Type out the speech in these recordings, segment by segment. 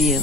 you.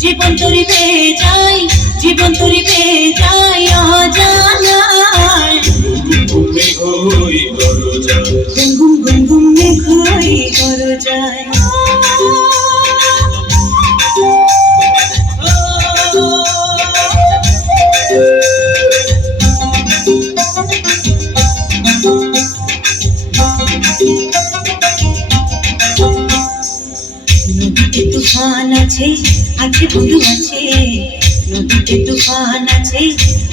জীবন তরি পেয়ে যাই, জীবন তরি পেয়ে যাই অজানায়। ঘুম ঘুম ঘুম মেঘই করো যায়। নদীতে তুফান আছে, আছে বন্ধু আছে। নদীতে তুফান আছে,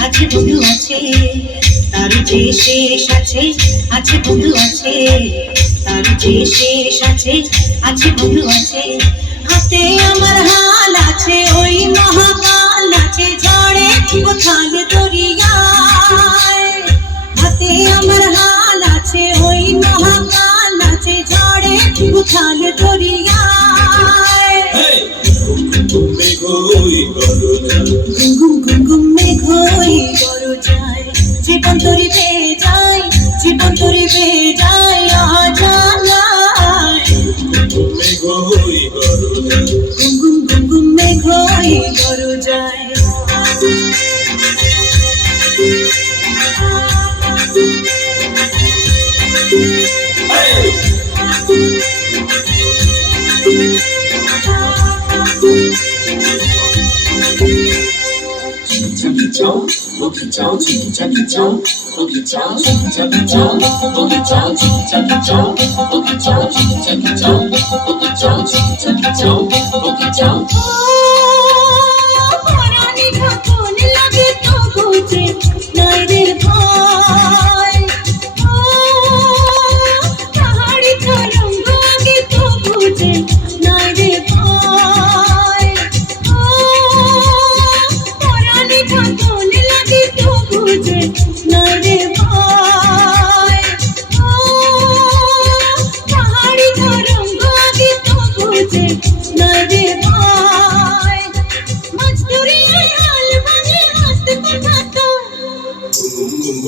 আছে বন্ধু আছে। তার যে শেষ আছে, আছে বন্ধু আছে। তার যে শেষ আছে, আছে বন্ধু আছে। হাতে আমার হাল আছে, ওই মহাকাল আছে। ঝড়ে কোথাল দরিয়ায়। হাতে আমার হাল আছে, ওই মহাকাল আছে। ঝড়ে কোথাল দরিয়ায়। ঘুম ঘুম ঘুম মেঘই করো যায়। জীবন তরি পেয়ে যাই, জীবন তরি পেয়ে যাই অজানায়। ঘুম ঘুম ঘুম ঘুম মেঘই করো যায়। পরাণী ঢাকুন লাগে তো বুঝে নাই রে ভাই। পাহাড়ি তরঙ্গ আগে তো বুঝে নাই রে ভাই। পরাণী ঢাকুন লাগে তো বুঝে নাই রে ভাই। পাহাড়ি তরঙ্গ আগে তো বুঝে নাই রে ভাই। মাছ ধরিয়ে হাল ভাঙে হাত পাঠাতো। ঘুম ঘুম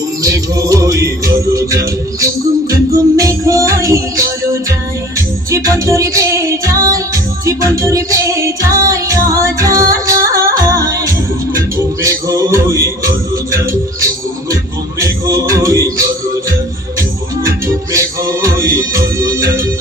ঘুম মেঘই করো যায়। জীবন তরি পেয়ে যাই, জীবন তরি পেয়ে যাই অজানায়। মেঘই করো যায়, মেঘই করো যায়, মেঘই করো যায়।